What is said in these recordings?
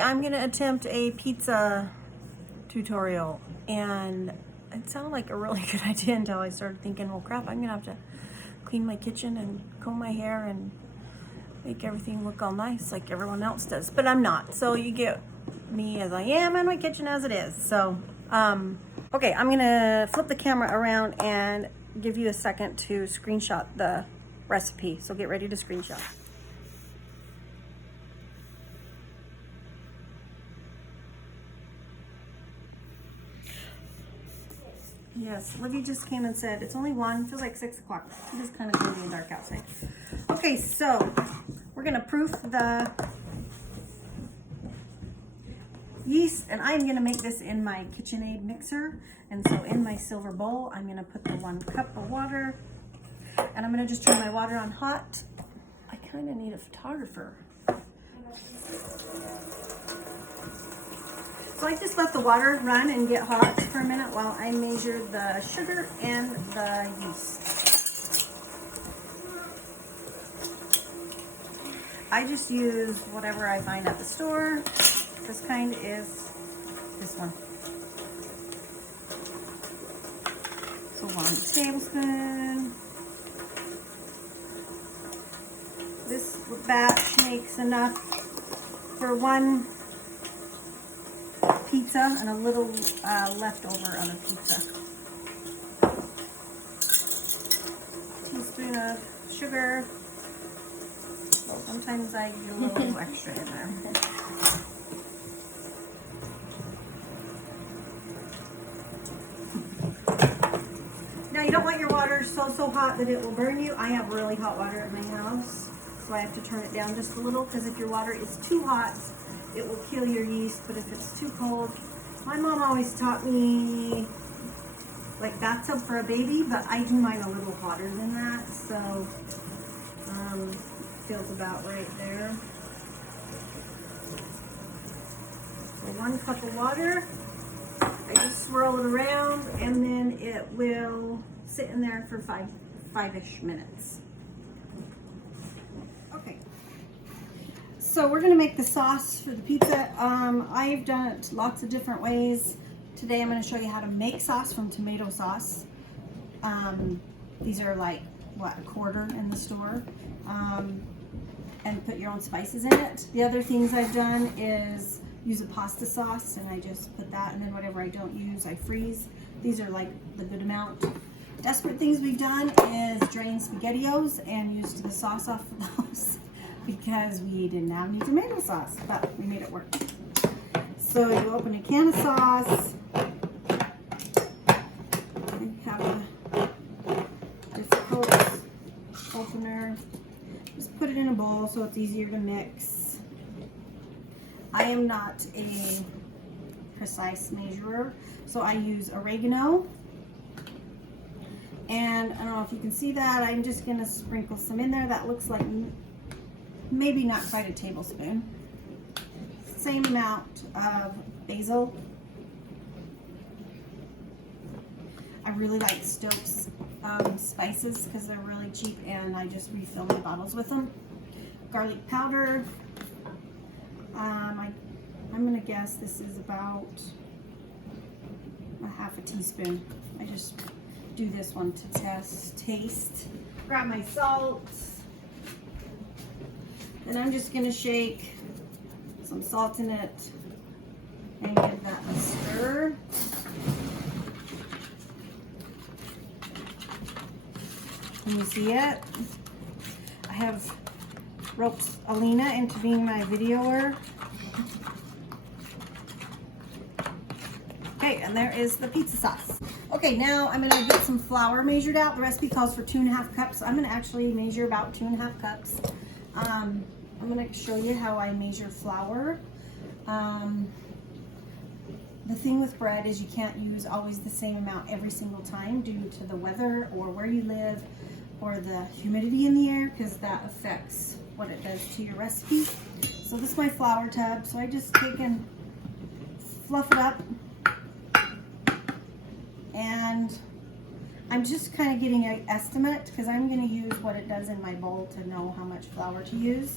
I'm gonna attempt a pizza tutorial, and it sounded like a really good idea until I started thinking, well crap, I'm gonna have to clean my kitchen and comb my hair and make everything look all nice like everyone else does, but I'm not. So you get me as I am and my kitchen as it is. So okay, I'm gonna flip the camera around and give you a second to screenshot the recipe. So get ready to screenshot. Yes, Olivia just came and said it's only 1, feels like 6 o'clock. It is kind of gloomy and dark outside. Okay, so we're gonna proof the yeast, and I'm gonna make this in my KitchenAid mixer. And so in my silver bowl, I'm gonna put the 1 cup of water, and I'm gonna just turn my water on hot. I kind of need a photographer. So I just let the water run and get hot for a minute while I measure the sugar and the yeast. I just use whatever I find at the store. This kind is this one. So 1 tablespoon. This batch makes enough for 1 pizza and a little leftover on a pizza. Teaspoon of sugar. So sometimes I get a little extra in there. Now you don't want your water so hot that it will burn you. I have really hot water at my house, so I have to turn it down just a little, because if your water is too hot, it will kill your yeast. But if it's too cold, my mom always taught me like bathtub for a baby, but I do mine a little hotter than that, so feels about right there. So 1 cup of water. I just swirl it around, and then it will sit in there for five-ish minutes. Okay. So we're gonna make the sauce for the pizza. I've done it lots of different ways. Today I'm gonna show you how to make sauce from tomato sauce. These are like, what, $1 in the store. And put your own spices in it. The other things I've done is use a pasta sauce, and I just put that, and then whatever I don't use, I freeze. These are like the good amount. Desperate things we've done is drain SpaghettiOs and used the sauce off of those because we didn't have any tomato sauce, but we made it work. So you open a can of sauce, and have a difficult opener. Just put it in a bowl so it's easier to mix. I am not a precise measurer, so I use oregano. And I don't know if you can see that, I'm just gonna sprinkle some in there. That looks like maybe not quite a tablespoon. Same amount of basil. I really like Stokes spices because they're really cheap, and I just refill my bottles with them. Garlic powder. I'm gonna guess this is about a ½ teaspoon. I just do this one to taste. Grab my salt, and I'm just gonna shake some salt in it and give that a stir. Can you see it? I have roped Alina into being my videoer. Okay, and there is the pizza sauce. Okay, now I'm gonna get some flour measured out. The recipe calls for 2½ cups. I'm gonna actually measure about 2½ cups. I'm gonna show you how I measure flour. The thing with bread is you can't use always the same amount every single time due to the weather or where you live or the humidity in the air, because that affects what it does to your recipe. So this is my flour tub, so I just take and fluff it up, and I'm just kind of getting an estimate because I'm going to use what it does in my bowl to know how much flour to use.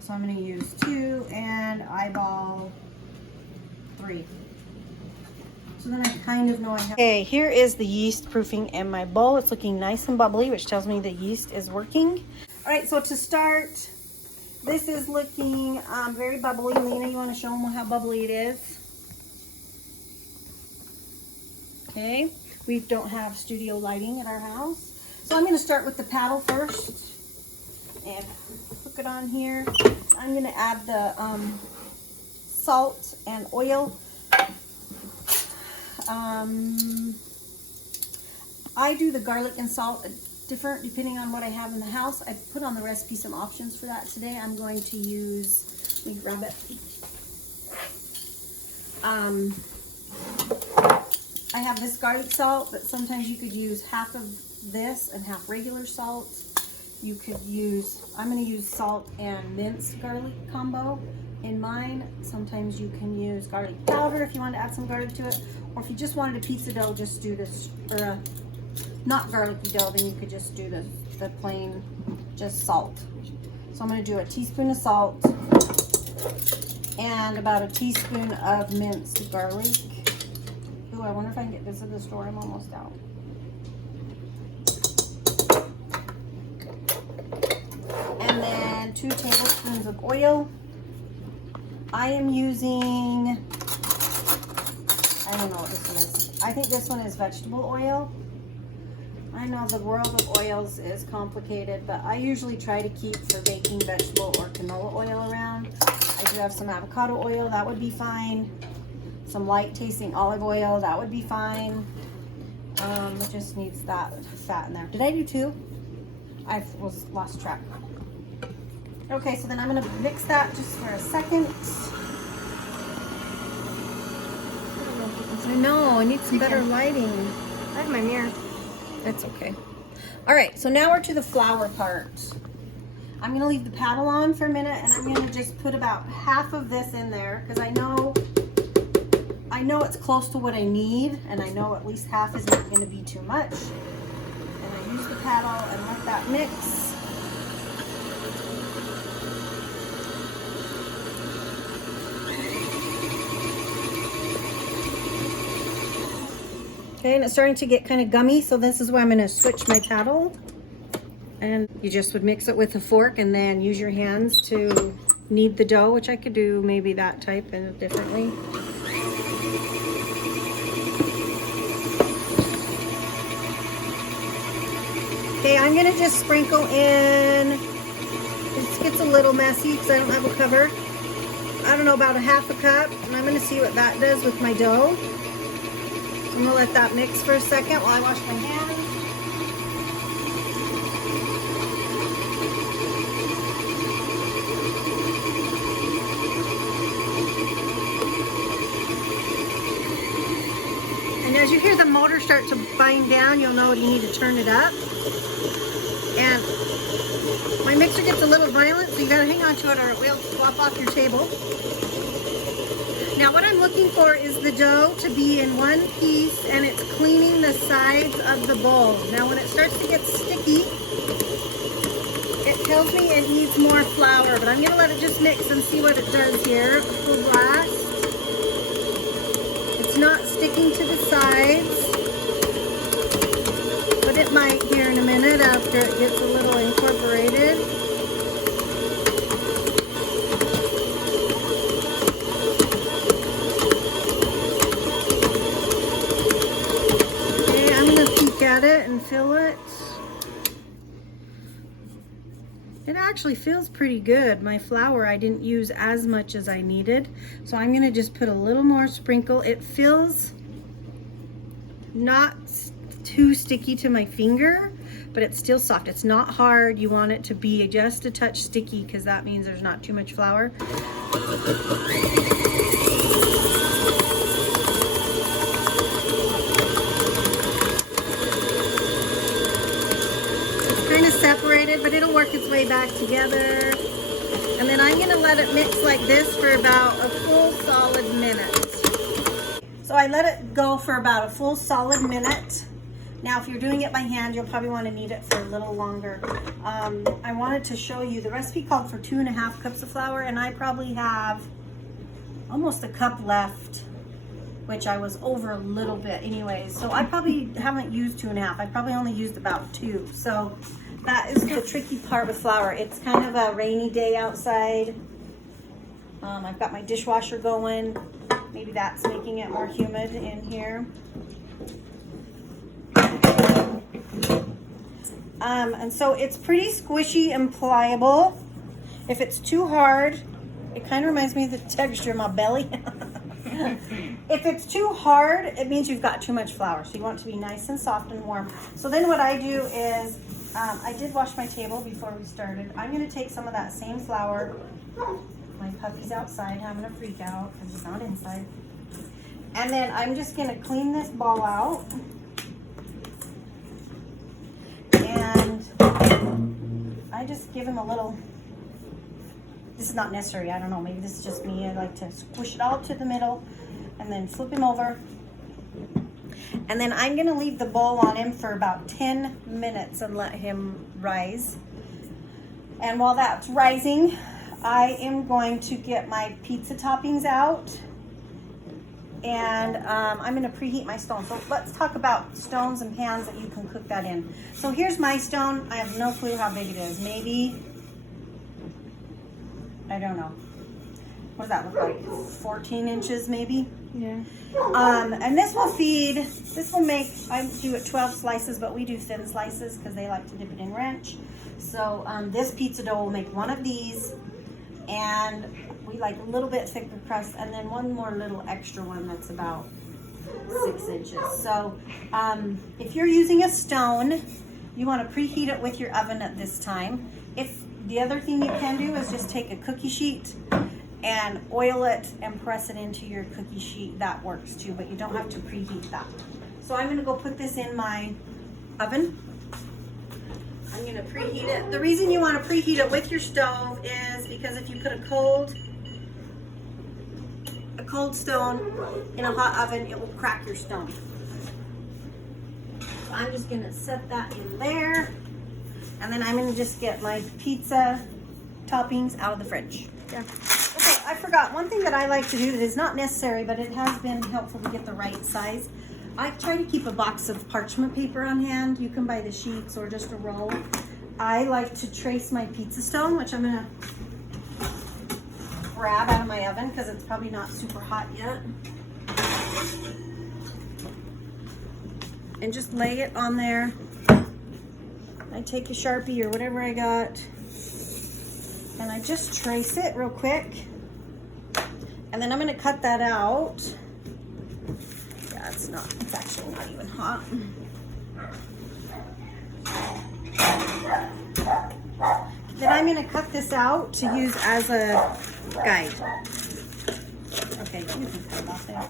So I'm gonna use 2 and eyeball 3. So then I kind of know I have. Okay, here is the yeast proofing in my bowl. It's looking nice and bubbly, which tells me the yeast is working. All right, so to start, this is looking very bubbly. Lena, you want to show them how bubbly it is? Okay, we don't have studio lighting at our house. So I'm going to start with the paddle first and hook it on here. I'm going to add the salt and oil. I do the garlic and salt different depending on what I have in the house. I put on the recipe some options for that today. I'm going to use, let me grab it. I have this garlic salt, but sometimes you could use half of this and half regular salt. You could use, I'm going to use salt and minced garlic combo in mine. Sometimes you can use garlic powder if you want to add some garlic to it, or if you just wanted a pizza dough, just do this, or a not garlicky dough, then you could just do the plain, just salt. So I'm going to do a teaspoon of salt and about a teaspoon of minced garlic. Ooh, I wonder if I can get this at the store. I'm almost out. And then 2 tablespoons of oil. I am using, I don't know what this one is. I think this one is vegetable oil. I know the world of oils is complicated, but I usually try to keep for baking vegetable or canola oil around. I do have some avocado oil, that would be fine. Some light tasting olive oil, that would be fine. It just needs that fat in there. Did I do 2? I lost track. Okay, so then I'm gonna mix that just for a second. I know, I need some better lighting. I have my mirror. That's okay. All right, so now we're to the flour part. I'm gonna leave the paddle on for a minute, and I'm gonna just put about half of this in there because I know it's close to what I need, and I know at least half is not gonna be too much. And I use the paddle and let that mix. Okay, and it's starting to get kind of gummy, so this is where I'm going to switch my paddle. And you just would mix it with a fork and then use your hands to knead the dough, which I could do maybe that type and differently. Okay, I'm going to just sprinkle in, this gets a little messy because I don't have a cover. I don't know, about a half a cup, and I'm going to see what that does with my dough. I'm gonna let that mix for a second while I wash my hands. And as you hear the motor start to bind down, you'll know you need to turn it up. And my mixer gets a little violent, so you gotta hang on to it or it will flop off your table. Now what I'm looking for is the dough to be in one piece and it's cleaning the sides of the bowl. Now when it starts to get sticky, it tells me it needs more flour, but I'm going to let it just mix and see what it does here. Full blast. It's not sticking to the sides, but it might here in a minute after it gets a little incorporated. At it and fill it. It actually feels pretty good. My flour, I didn't use as much as I needed, so I'm going to just put a little more sprinkle. It feels not too sticky to my finger, but it's still soft. It's not hard. You want it to be just a touch sticky because that means there's not too much flour. Separated, but it'll work its way back together. And then I'm going to let it mix like this for about a full solid minute. So I let it go for about a full solid minute. Now, if you're doing it by hand, you'll probably want to knead it for a little longer. I wanted to show you, the recipe called for 2.5 cups of flour, and I probably have almost a cup left, which I was over a little bit anyways. So I probably haven't used 2.5. I probably only used about 2. So that is the tricky part with flour. It's kind of a rainy day outside. I've got my dishwasher going. Maybe that's making it more humid in here. And so it's pretty squishy and pliable. If it's too hard, it kind of reminds me of the texture of my belly. If it's too hard, it means you've got too much flour. So you want it to be nice and soft and warm. So then what I do is, I did wash my table before we started. I'm going to take some of that same flour. My puppy's outside having a freak out because he's not inside. And then I'm just going to clean this ball out. And I just give him a little, this is not necessary, I don't know, maybe this is just me. I like to squish it all to the middle and then flip him over. And then I'm gonna leave the bowl on him for about 10 minutes and let him rise. And while that's rising, I am going to get my pizza toppings out. And I'm going to preheat my stone. So let's talk about stones and pans that you can cook that in. So here's my stone. I have no clue how big it is. Maybe, I don't know. What does that look like? 14 inches maybe? Yeah. And this will make, I do it 12 slices, but we do thin slices because they like to dip it in ranch. So this pizza dough will make one of these. And we like a little bit thicker crust, and then one more little extra one that's about 6 inches. So if you're using a stone, you want to preheat it with your oven at this time. If the other thing you can do is just take a cookie sheet and oil it and press it into your cookie sheet. That works too, but you don't have to preheat that. So I'm going to go put this in my oven. I'm going to preheat it. The reason you want to preheat it with your stove is because if you put a cold stone in a hot oven, it will crack your stone. So I'm just going to set that in there, and then I'm going to just get my pizza toppings out of the fridge. Yeah. Okay, I forgot one thing that I like to do that is not necessary, but it has been helpful to get the right size. I try to keep a box of parchment paper on hand. You can buy the sheets or just a roll. I like to trace my pizza stone, which I'm gonna grab out of my oven because it's probably not super hot yet. And just lay it on there. I take a Sharpie or whatever I got, and I just trace it real quick. And then I'm gonna cut that out. Yeah, it's actually not even hot. Then I'm gonna cut this out to use as a guide. Okay, you can cut it off there.